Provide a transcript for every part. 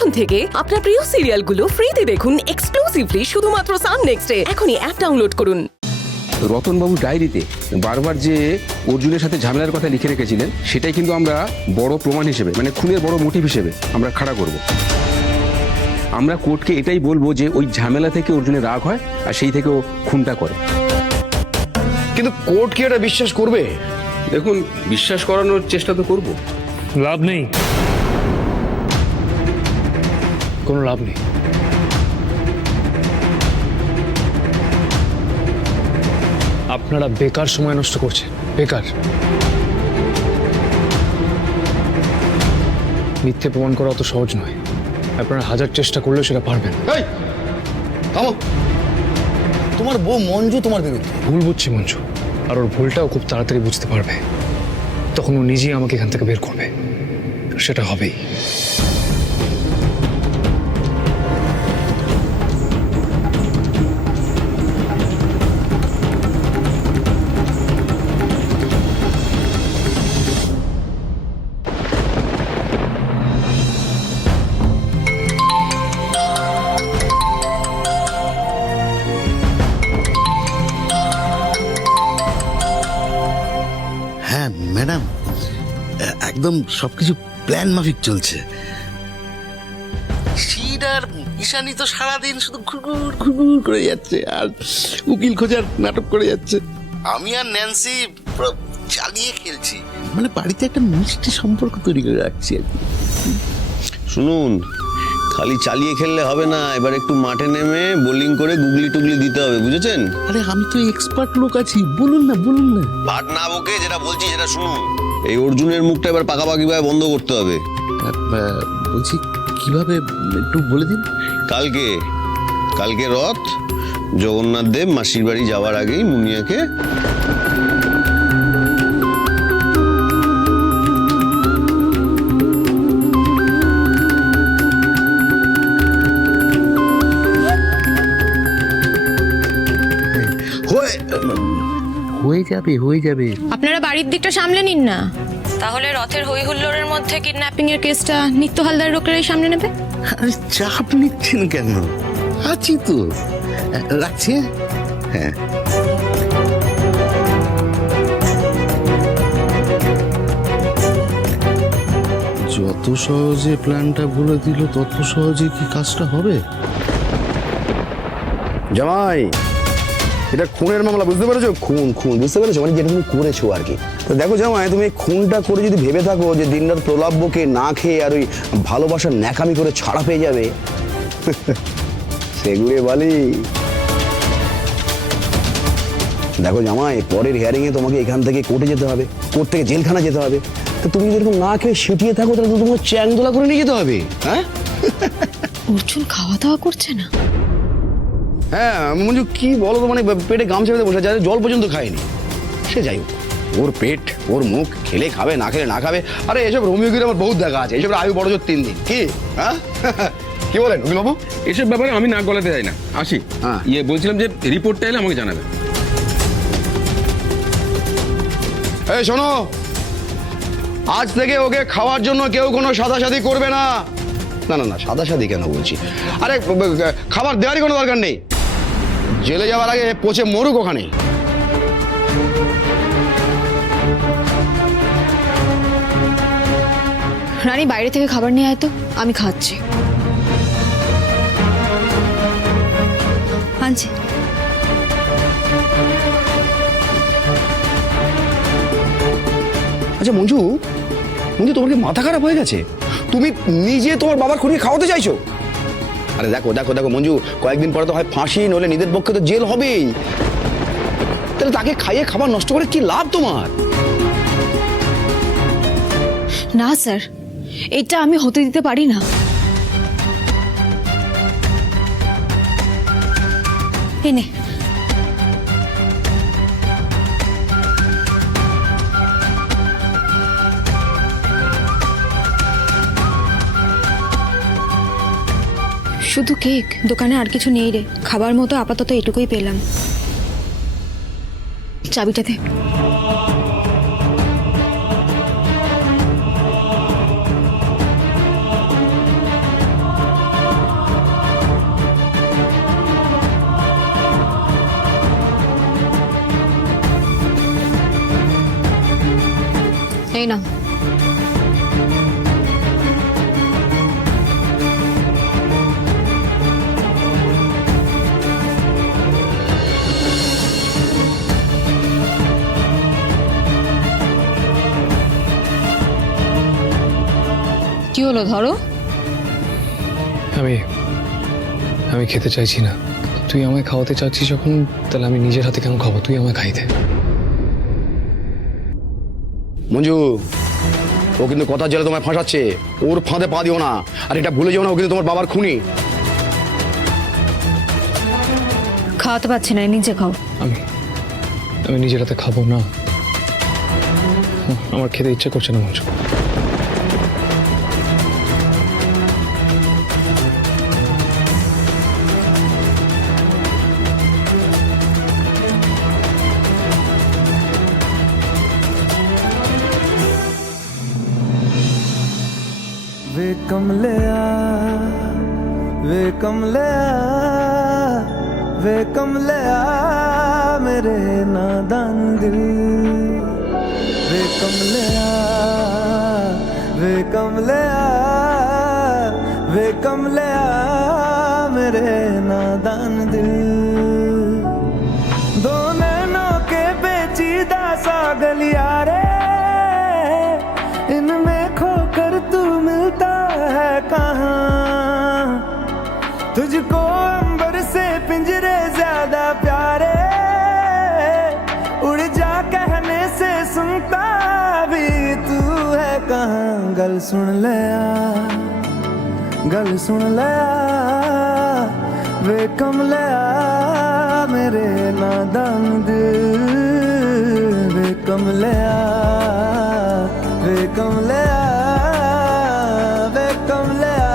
এখন থেকে আপনার প্রিয় সিরিয়ালগুলো ফ্রিতে দেখুন এক্সক্লুসিভলি শুধুমাত্র সান নেক্সটে। এখনই অ্যাপ ডাউনলোড করুন। রতনবাবু ডায়েরিতে বারবার যে অর্জুনের সাথে ঝামেলার কথা লিখে রেখেছিলেন, সেটাই কিন্তু আমরা বড় প্রমাণ হিসেবে, মানে খুনের বড় মোটিভ হিসেবে আমরা খাড়া করব। আমরা কোর্টকে এটাই বলবো যে ওই ঝামেলা থেকে অর্জুনের রাগ হয় আর সেই থেকে ও খুনটা করে। কিন্তু কোর্ট কি এটা বিশ্বাস করবে? দেখুন, বিশ্বাস করানোর চেষ্টা তো করব। লাভ নেই, কোনো লাভ নেই। আপনারা বেকার সময় নষ্ট করছেন, বেকার। মিথ্যে প্রমাণ করা অত সহজ নয়। আপনারা হাজার চেষ্টা করলেও সেটা পারবেন। এই থামো, তোমার বউ মঞ্জু তোমার বিরুদ্ধে। ভুল বুঝছি মঞ্জু, আর ওর ভুলটাও খুব তাড়াতাড়ি বুঝতে পারবে। তখন ও নিজেই আমাকে এখান থেকে বের করবে, সেটা হবেই। হ্যাঁ ম্যাডাম, একদম সবকিছু প্ল্যান মাফিক চলছে। শির আর ঈশানী তো সারাদিন শুধু ঘুরঘুর ঘুরঘুর করে যাচ্ছে আর উকিল খোঁজার নাটক করে যাচ্ছে। আমি আর ন্যান্সি পুরো চালিয়ে খেলছি, মানে বাড়িতে একটা মিষ্টি সম্পর্ক তৈরি করে রাখছি আর কি। শুনুন, খালি চালিয়ে খেললে হবে না, এবার একটু মাঠে নেমে বোলিং করে গুগলি টুগলি দিতে হবে, বুঝেছেন? আরে আমি তো এক্সপার্ট লোক আছি, বলুন না বলুন না। ভাট না বকে যেটা বলছি সেটা শুনুন। এই অর্জুনের মুখটা এবার পাকাপাকি ভাবে বন্ধ করতে হবে। বলছি কিভাবে একটু বলে দিন। কালকে রথ, জগন্নাথ দেব মাসির বাড়ি যাওয়ার আগেই মুনিয়াকে হয়ে যাবে। আপনারা বাড়ির দিকটা সামলে নিন না, তাহলে রথের হই হুল্লোড়ের মধ্যে কিডন্যাপিং এর কেসটা নিত্য হালদার লোকেরাই সামনে নেবে। আরে চাপ নিচ্ছেন কেন? আছি তো, রাখছি। হ্যাঁ যত সহজে প্ল্যানটা বলে দিল তত সহজে কি কাজটা হবে? জামাই, এটা খুনের মামলা, বুঝতে পেরেছো? খুন বুঝতে পেরেছো, মানে যেটা তুমি করেছো আর কি। তো দেখো জামাই, তুমি এই খুনটা করে যদি ভেবে থাকো যে দিনরাত প্রলাব্যকে না খেয়ে আর ওই ভালোবাসার ন্যাকামি করে ছাড়া পেয়ে যাবে, সেগুড়ে বালি। দেখো জামাই, পরের হিয়ারিং এ তোমাকে এখান থেকে কোর্টে যেতে হবে, কোর্ট থেকে জেলখানা যেতে হবে। তো তুমি যদি এরকম না খেয়ে সিটিয়ে থাকো তাহলে তো তোমাকে চ্যাংদোলা করে নিয়ে যেতে হবে। হ্যাঁ অর্জুন খাওয়া দাওয়া করছে না? হ্যাঁ মঞ্জু, কি বলো তো, মানে পেটে গামছা বেঁধে বসে আছে, জল পর্যন্ত খায়নি। সে যাই হোক, ওর পেট ওর মুখ, খেলে খাবে না খেলে না খাবে। আরে এসব রোমিওগিরি আমার বহুত দেখা আছে, এসব আয়ু বড় জোর 3 দিন। কি হ্যাঁ কি বলেন উকিল বাবু? এসব ব্যাপারে আমি নাক গলাতে চাই না। আসি। হ্যাঁ। বলছিলাম যে রিপোর্টটা এলে আমাকে জানাবে। এই শোনো, আজ থেকে ওকে খাওয়ার জন্য কেউ কোনো সাদাসাদি করবে না। না সাদাসাদি কেন বলছি, আরে খাবার দেওয়ারই কোনো দরকার নেই। জেলে যাওয়ার আগে পচে মরুক ওখানে। রানী, বাইরে থেকে খাবার নিয়ে আয় তো, আমি খাচ্ছি। আনছি। আচ্ছা মঞ্জু, তোমার কি মাথা খারাপ হয়ে গেছে? তুমি নিজে তোমার বাবার খুনিয়ে খাওয়াতে চাইছো? আরে দেখো মঞ্জু, কয়েকদিন পরে তো হয় ফাঁসি, নইলে নিজের পক্ষে তো জেল হবেই। তাহলে তাকে খাইয়ে খাবার নষ্ট করে কি লাভ তোমার? না স্যার, এটা আমি হতে দিতে পারি না। এনে শুধু কেক, দোকানে আর কিছু নেই রে। খাবার মতো আপাতত এটুকুই পেলাম। চাবিটা দে। এই না, কি হলো ধরো? আমি খেতে চাইছি না। তুই আমায় খাওয়াতে চাচ্ছিস যখন, তাহলে আমি নিজের হাতে কেন খাবো? তুই আমায় খাই দে। মঞ্জু, ও কিন্তু কথা জেলে তোমায় ফাঁসাচ্ছে। ওর ফাঁদে পা দিও না। আর এটা ভুলে যাও না, ও কিন্তু তোমার বাবার খুনি। খাওয়াতে পারছি না, নিজে খাও। আমি নিজের হাতে খাবো না। আমার খেতে ইচ্ছে করছে না মঞ্জু। वे कमलिया वे कमलिया वे कमलिया मेरे नादान दिल वे कमलिया वे कमलिया वे कमलिया मेरे नादान दिल दो नैनों के पेचीदा सा गलिया रे इनमें खोकर तू मिलता है कहाँ तुझको अंबर से पिंजरे ज्यादा प्यारे उड़ जा कहने से सुनता भी तू है कहाँ गल सुन लिया वे कमलिया मेरे नादान दिल वे कमलिया वे कमलिया वे कमलिया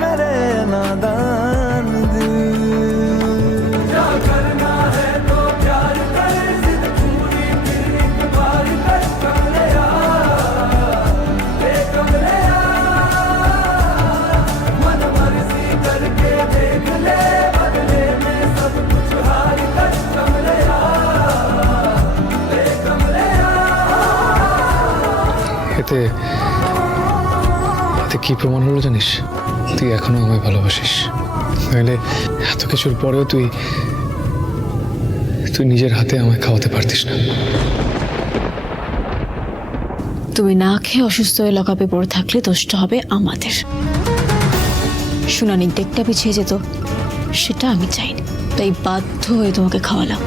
मेरे नादान दिल क्या करना है तो प्यार कर जिद पूरी फिर एक बार कर कमलिया वे कमलिया मन मर्जी करके देख ले बदले में सब कुछ हार कर कमलिया वे कमलिया এতে কি প্রমাণ হলো জানিস? তুই এখনো আমায় ভালোবাসিস। নাহলে এত কিছুর পরেও তুই নিজের হাতে আমায় খাওয়াতে পারতিস না। তুমি না খেয়ে অসুস্থ হয়ে লকাপে পড়ে থাকলে দোষটা হবে আমাদের। শুনানির ডেকটা পিছিয়ে যেত, সেটা আমি চাইনি, তাই বাধ্য হয়ে তোমাকে খাওয়ালাম।